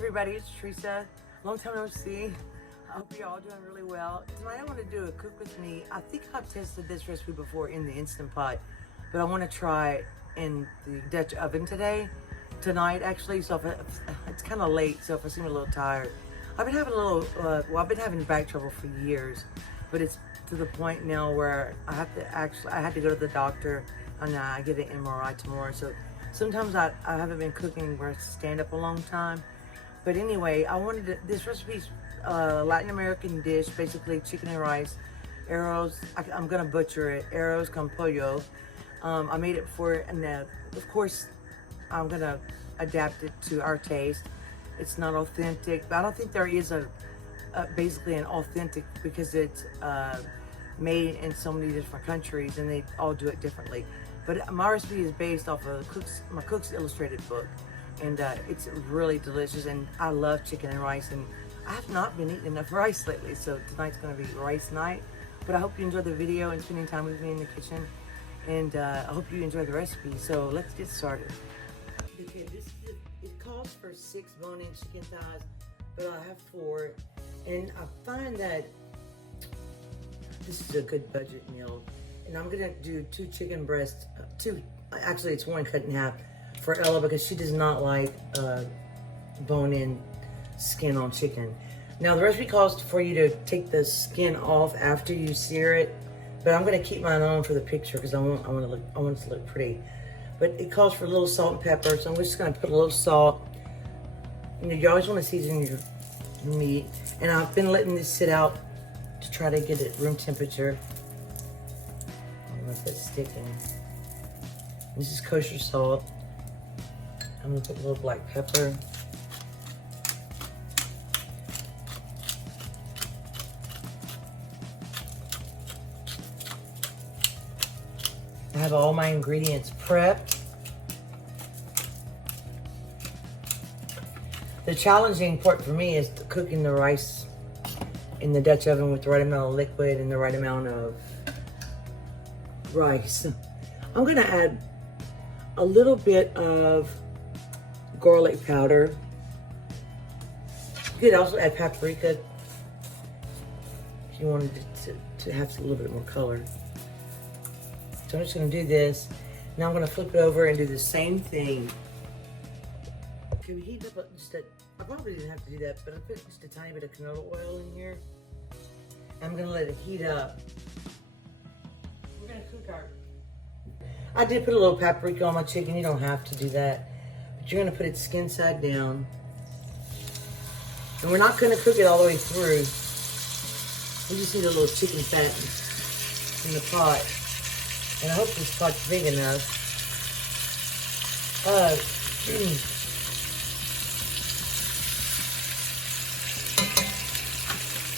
everybody, it's Tressa. Long time no see. I hope you're all doing really well. Tonight I want to do a cook with me. I think I've tested this recipe before in the Instant Pot, but I want to try it in the Dutch oven tonight actually. So it's kind of late, so if I seem a little tired. I've been having I've been having back trouble for years, but it's to the point now where I had to go to the doctor and I get an MRI tomorrow. So sometimes I haven't been cooking where I stand up a long time. But anyway, this recipe's a Latin American dish, basically chicken and rice. Arroz, I'm gonna butcher it. Arroz con pollo. I made it before, and of course, I'm gonna adapt it to our taste. It's not authentic, but I don't think there is basically an authentic, because it's made in so many different countries and they all do it differently. But my recipe is based off of my Cook's Illustrated book, and it's really delicious. And I love chicken and rice, and I have not been eating enough rice lately, so tonight's gonna be rice night. But I hope you enjoy the video and spending time with me in the kitchen, and I hope you enjoy the recipe. So let's get started. Okay, it calls for 6 bone-in chicken thighs, but I have 4, and I find that this is a good budget meal. And I'm gonna do 2 chicken breasts, actually it's 1 cut in half for Ella, because she does not like bone-in skin on chicken. Now the recipe calls for you to take the skin off after you sear it, but I'm gonna keep mine on for the picture because I want it to look pretty. But it calls for a little salt and pepper, so I'm just gonna put a little salt. You always want to season your meat, and I've been letting this sit out to try to get it room temperature. I don't know if that's sticking. This is kosher salt. I'm gonna put a little black pepper. I have all my ingredients prepped. The challenging part for me is cooking the rice in the Dutch oven with the right amount of liquid and the right amount of rice. I'm gonna add a little bit of garlic powder. You could also add paprika if you wanted it to have a little bit more color. So I'm just gonna do this. Now I'm gonna flip it over and do the same thing. Can we heat up I probably didn't have to do that, but I put just a tiny bit of canola oil in here. I'm gonna let it heat up. We're gonna cook I did put a little paprika on my chicken. You don't have to do that, but you're gonna put it skin side down. And we're not gonna cook it all the way through. We just need a little chicken fat in the pot. And I hope this pot's big enough.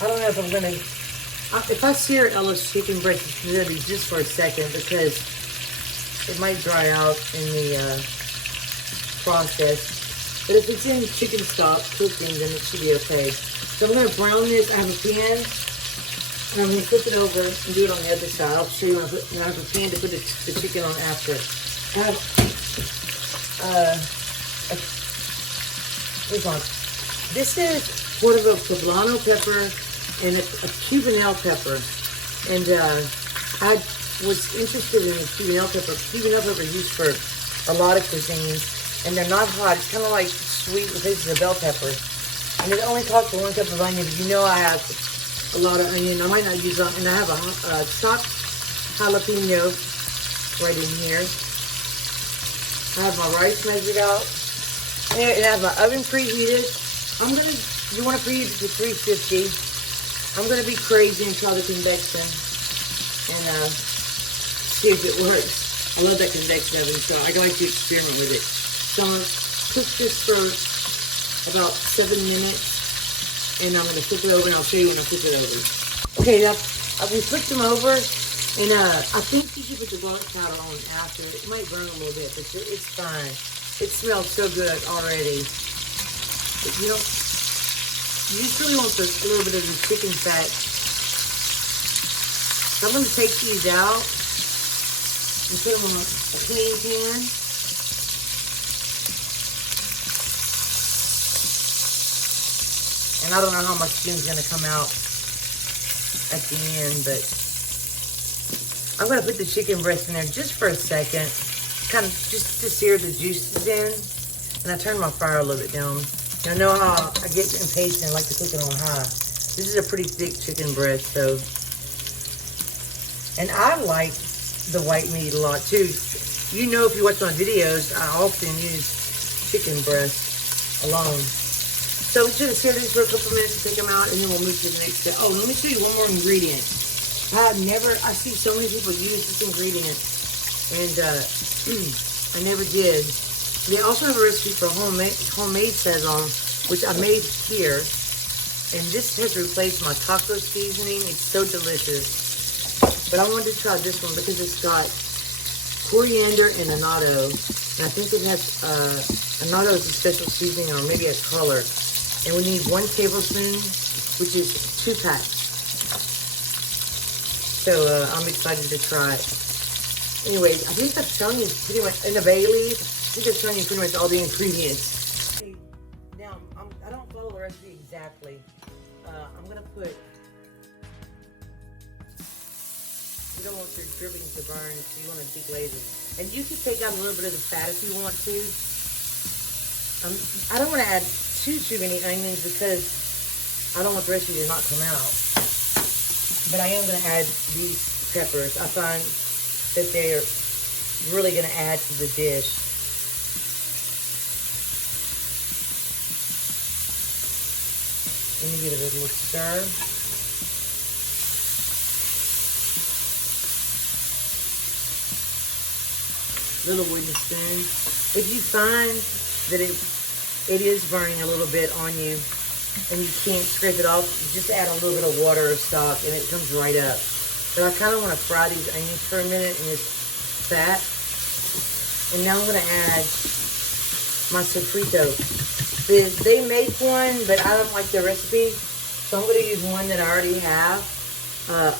I don't know if I'm gonna, if I sear Ella's chicken breast, it's gonna be just for a second, because it might dry out in the process. But if it's in chicken stock cooking, then it should be okay. So I'm gonna brown this. I have a pan, and I'm gonna flip it over and do it on the other side. I'll show you when I have a pan to put the chicken on after. I have, this is portobello poblano pepper and a Cubanelle pepper. And I was interested in Cubanelle pepper. Cubanelle pepper is used for a lot of cuisines, and they're not hot. It's kind of like sweet with pieces of bell pepper. And it only costs for 1 cup of onion. But you know I have a lot of onion. I might not use them. And I have a chopped jalapeno right in here. I have my rice measured out. And I have my oven preheated. You want to preheat it to 350. I'm going to be crazy and try the convection and see if it works. I love that convection oven, so I like to experiment with it. So I'm going to cook this for about 7 minutes, and I'm going to flip it over, and I'll show you when I flip it over. Okay, now we flipped them over, and I think you should put the garlic powder on after. It might burn a little bit, but it's fine. It smells so good already. But you just really want a little bit of the chicken fat. So I'm going to take these out and put them on a clean pan. And I don't know how my skin's gonna come out at the end, but I'm gonna put the chicken breast in there just for a second, kind of just to sear the juices in. And I turn my fire a little bit down. I know how I get impatient and like to cook it on high. This is a pretty thick chicken breast, so. And I like the white meat a lot too. You know, if you watch my videos, I often use chicken breast alone. So we're just gonna sear these for a couple minutes to take them out, and then we'll move to the next step. Oh, let me show you one more ingredient. I see so many people use this ingredient, and I never did. They also have a recipe for homemade Saison, which I made here. And this has replaced my taco seasoning. It's so delicious. But I wanted to try this one because it's got coriander and annatto. And I think it has, annatto is a special seasoning or maybe a color. And we need 1 tablespoon, which is 2 packs. So I'm excited to try it. Anyway, I think I've shown you pretty much, in the bay leaf, I think I've shown you pretty much all the ingredients. Now, I don't follow the recipe exactly. I'm going to put, you don't want your drippings to burn, so you want to deglaze it. And you can take out a little bit of the fat if you want to. I don't want to add too many onions because I don't want the recipe to not come out. But I am going to add these peppers. I find that they are really going to add to the dish. Let me give it a little stir. Little wooden spoon. If you find that it is burning a little bit on you and you can't scrape it off, just add a little bit of water or stock and it comes right up. But I kind of want to fry these onions for a minute in this fat. And now I'm going to add my sofrito. They make one, but I don't like the recipe, so I'm going to use one that I already have.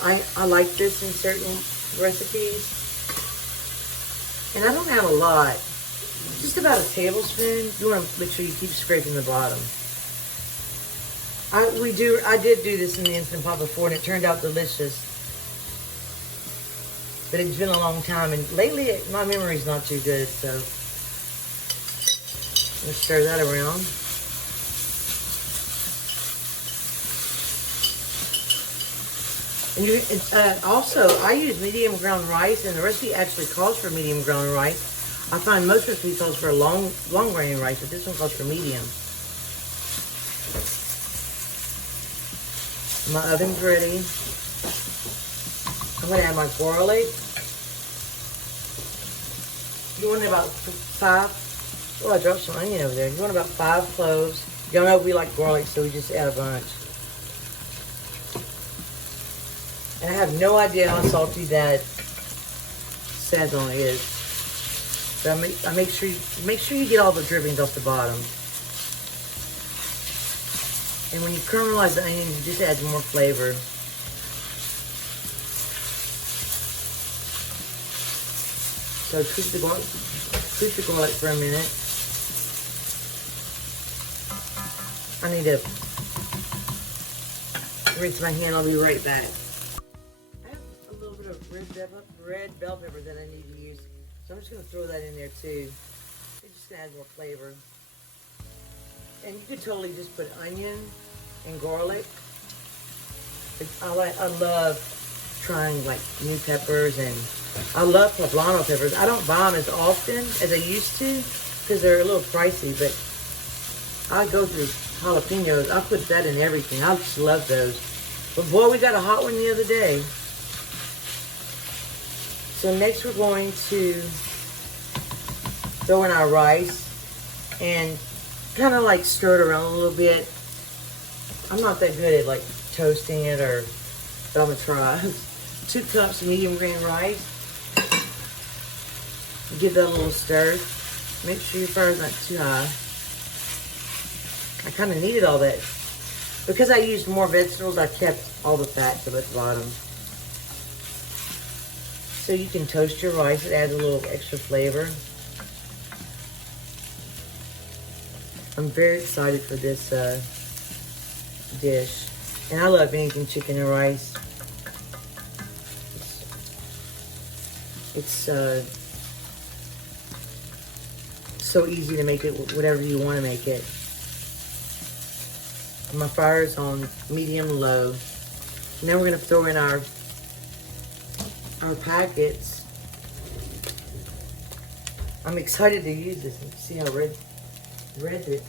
I like this in certain recipes. And I don't have a lot. Just about a tablespoon. You want to make sure you keep scraping the bottom. I did do this in the Instant Pot before, and it turned out delicious. But it's been a long time, and lately my memory's not too good, so let's stir that around. And also, I use medium ground rice, and the recipe actually calls for medium ground rice. I find most recipes calls for long grain rice, but this one calls for medium. My oven's ready. I'm going to add my garlic. You want about 5. Oh, I dropped some onion over there. You want about 5 cloves. Y'all know we like garlic, so we just add a bunch. And I have no idea how salty that Saison is. But I make sure you get all the drippings off the bottom. And when you caramelize the onions, it just adds more flavor. So tweak the garlic for a minute. I need to rinse my hand. I'll be right back. I have a little bit of red bell pepper that I need to use. So I'm just going to throw that in there too. It just adds more flavor. And you could totally just put onion and garlic. I love trying like new peppers, and I love poblano peppers. I don't buy them as often as I used to because they're a little pricey, but I go through jalapenos. I put that in everything. I just love those. But boy, we got a hot one the other day. So next we're going to throw in our rice and kind of like stir it around a little bit. I'm not that good at like toasting it, but I'm gonna try. 2 cups of medium grain rice. Give that a little stir. Make sure your fire's not too high. I kind of needed all that. Because I used more vegetables, I kept all the fat to the bottom. So you can toast your rice. It adds a little extra flavor. I'm very excited for this dish. And I love anything chicken and rice. It's so easy to make it whatever you want to make it. My fire is on medium-low. Now we're going to throw in our packets. I'm excited to use this. See how red it.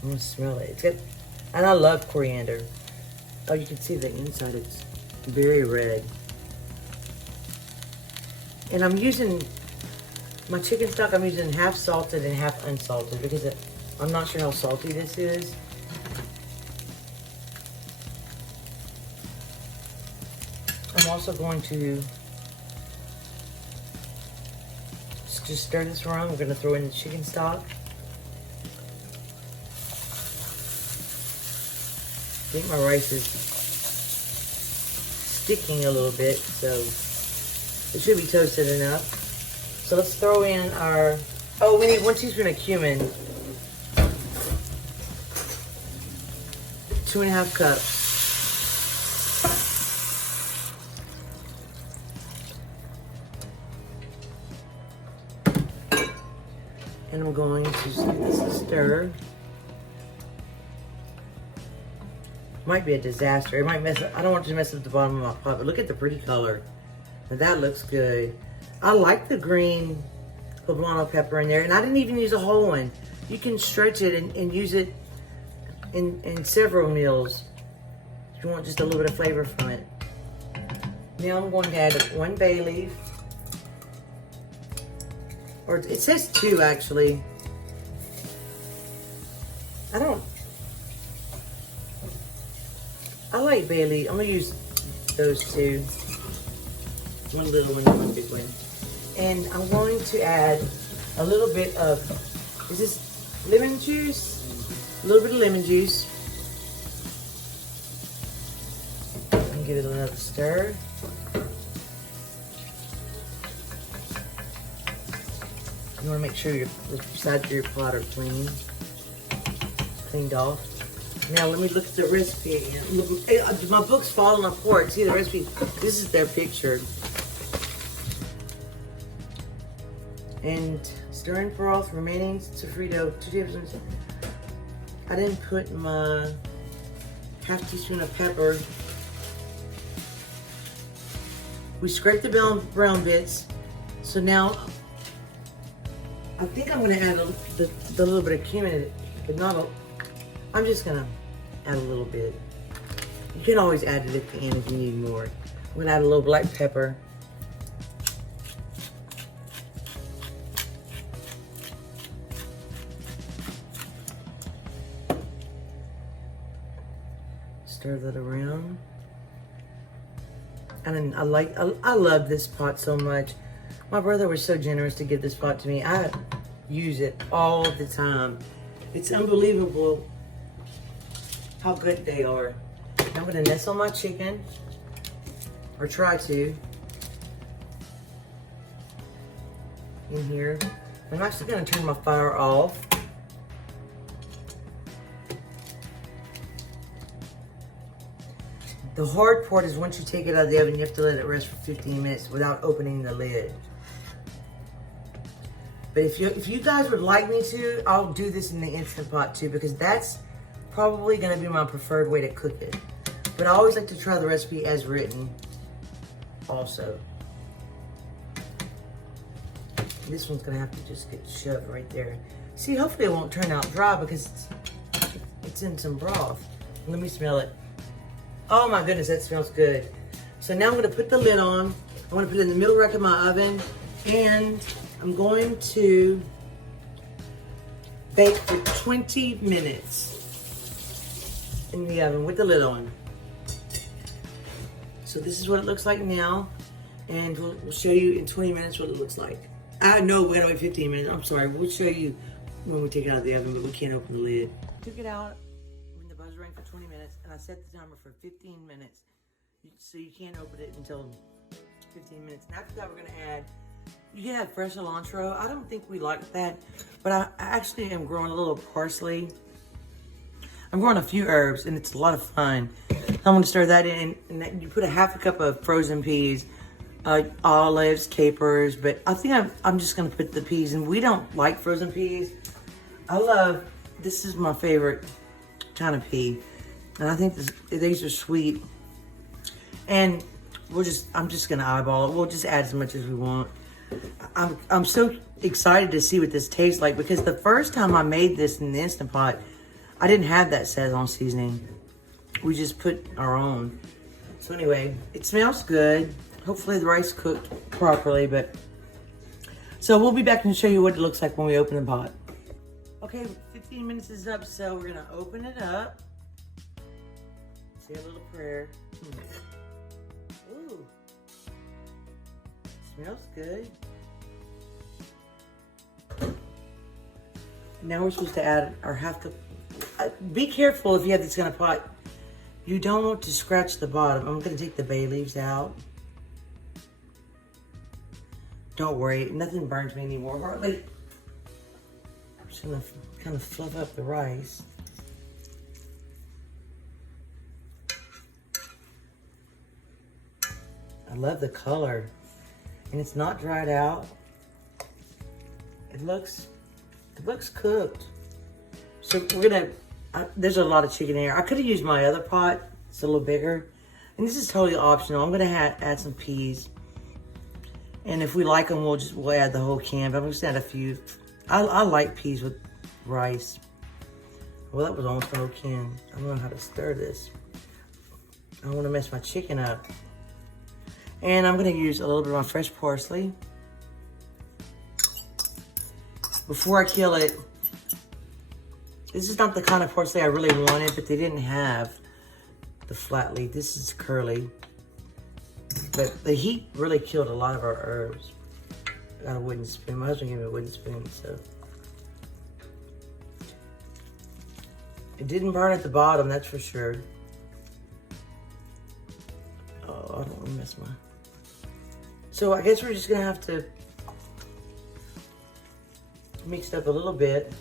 I'm gonna smell it. It's good. And I love coriander. Oh, you can see the inside. It's very red. And I'm using my chicken stock. I'm using half salted and half unsalted because I'm not sure how salty this is. I'm also going to just stir this around. We're going to throw in the chicken stock. I think my rice is sticking a little bit, so it should be toasted enough. So let's throw in our, we need 1 teaspoon of cumin, 2.5 cups. And I'm going to just give this a stir. Might be a disaster. It might mess up. I don't want to mess up the bottom of my pot, but look at the pretty color. Now that looks good. I like the green poblano pepper in there, and I didn't even use a whole one. You can stretch it and use it in several meals if you want just a little bit of flavor from it. Now I'm going to add 1 bay leaf. Or it says 2 actually. I like bay leaf. I'm gonna use those 2. One little one and one big one. And I'm going to add a little bit of, is this lemon juice? A little bit of lemon juice. And give it another stir. You want to make sure the sides of your pot are cleaned off. Now let me look at the recipe again. My book's falling apart. See the recipe? This is their picture. And stirring broth, remaining sofrito, 2 tablespoons. I didn't put my half teaspoon of pepper. We scraped the brown bits. So now I think I'm going to add the little bit of cumin, but not a. I'm just going to add a little bit. You can always add it at the end if you need more. I'm going to add a little black pepper. Stir that around. And I love this pot so much. My brother was so generous to give this pot to me. I use it all the time. It's unbelievable how good they are. I'm gonna nestle my chicken, or try to, in here. I'm actually gonna turn my fire off. The hard part is once you take it out of the oven, you have to let it rest for 15 minutes without opening the lid. But if you guys would like me to, I'll do this in the Instant Pot too, because that's probably gonna be my preferred way to cook it. But I always like to try the recipe as written also. This one's gonna have to just get shoved right there. See, hopefully it won't turn out dry because it's in some broth. Let me smell it. Oh my goodness, that smells good. So now I'm gonna put the lid on. I'm gonna put it in the middle rack of my oven, and I'm going to bake for 20 minutes in the oven with the lid on. So this is what it looks like now, and we'll show you in 20 minutes what it looks like. No, we gotta wait 15 minutes. I'm sorry, we'll show you when we take it out of the oven, but we can't open the lid. Took it out when the buzzer rang for 20 minutes, and I set the timer for 15 minutes. So you can't open it until 15 minutes. And after that, we're gonna add, you can add fresh cilantro. I don't think we like that, but I actually am growing a little parsley. I'm growing a few herbs, and it's a lot of fun. I'm gonna stir that in, and you put a half a cup of frozen peas, olives, capers, but I think I'm just gonna put the peas, and we don't like frozen peas. This is my favorite kind of pea, and I think these are sweet. And I'm just gonna eyeball it. We'll just add as much as we want. I'm so excited to see what this tastes like, because the first time I made this in the Instant Pot, I didn't have that Szechuan seasoning. We just put our own. So anyway, it smells good. Hopefully the rice cooked properly, so we'll be back and show you what it looks like when we open the pot. Okay, 15 minutes is up, so we're gonna open it up. Say a little prayer. Ooh, smells good. Now we're supposed to add our half cup. Be careful if you have this kind of pot. You don't want to scratch the bottom. I'm gonna take the bay leaves out. Don't worry, nothing burns me anymore, hardly. I'm just gonna kind of fluff up the rice. I love the color, and it's not dried out. It looks cooked. So we're gonna, there's a lot of chicken here. I could have used my other pot. It's a little bigger. And this is totally optional. I'm gonna add some peas. And if we like them, we'll add the whole can, but I'm just gonna add a few. I like peas with rice. Well, that was almost the whole can. I don't know how to stir this. I don't wanna mess my chicken up. And I'm gonna use a little bit of my fresh parsley. Before I kill it, this is not the kind of parsley I really wanted, but they didn't have the flat leaf. This is curly. But the heat really killed a lot of our herbs. I got a wooden spoon. My husband gave me a wooden spoon, so. It didn't burn at the bottom, that's for sure. Oh, I don't want to miss my. So I guess we're just gonna have to mix it up a little bit.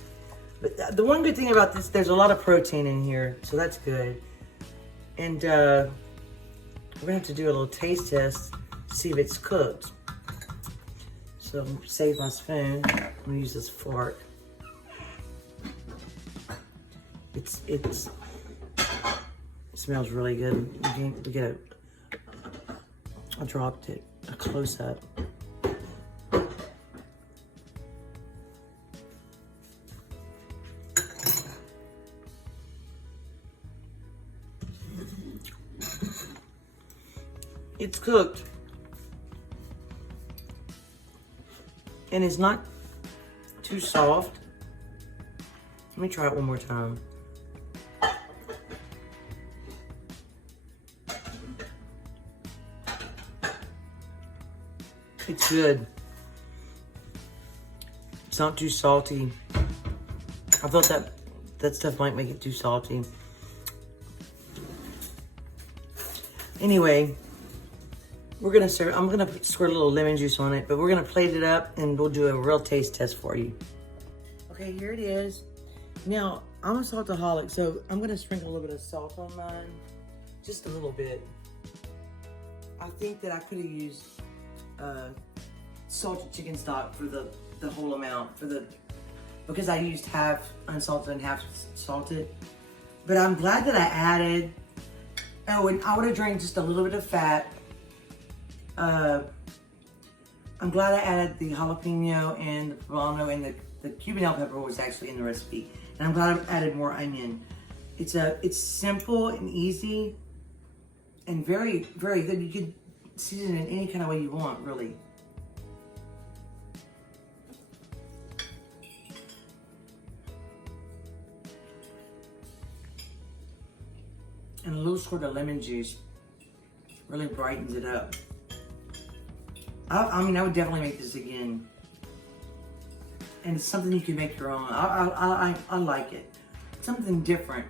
But the one good thing about this, there's a lot of protein in here, so that's good. And we're gonna have to do a little taste test to see if it's cooked. So I'm gonna save my spoon. I'm gonna use this fork. It smells really good. We get I dropped it, a close up. It's cooked. And it's not too soft. Let me try it one more time. It's good. It's not too salty. I thought that stuff might make it too salty. Anyway, we're gonna serve. I'm gonna squirt a little lemon juice on it, but we're gonna plate it up and we'll do a real taste test for you. Okay, here it is. Now, I'm a saltaholic, so I'm gonna sprinkle a little bit of salt on mine. Just a little bit. I think that I could have used salted chicken stock for the whole amount, because I used half unsalted and half salted. But I'm glad that I added, and I would have drained just a little bit of fat. I'm glad I added the jalapeno and the poblano, and the Cuban bell pepper was actually in the recipe. And I'm glad I added more onion. It's simple and easy and very, very good. You could season it in any kind of way you want, really. And a little squirt of lemon juice really brightens it up. I mean, I would definitely make this again. And it's something you can make your own. I like it. It's something different.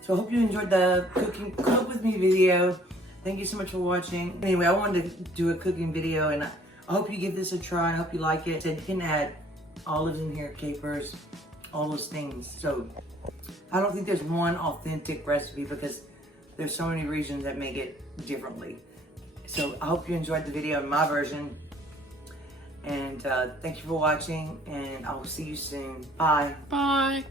So I hope you enjoyed the cook with me video. Thank you so much for watching. Anyway, I wanted to do a cooking video, and I hope you give this a try. I hope you like it. And you can add olives in here, capers, all those things. So I don't think there's one authentic recipe because there's so many regions that make it differently. So I hope you enjoyed the video in my version. And thank you for watching, and I will see you soon. Bye. Bye.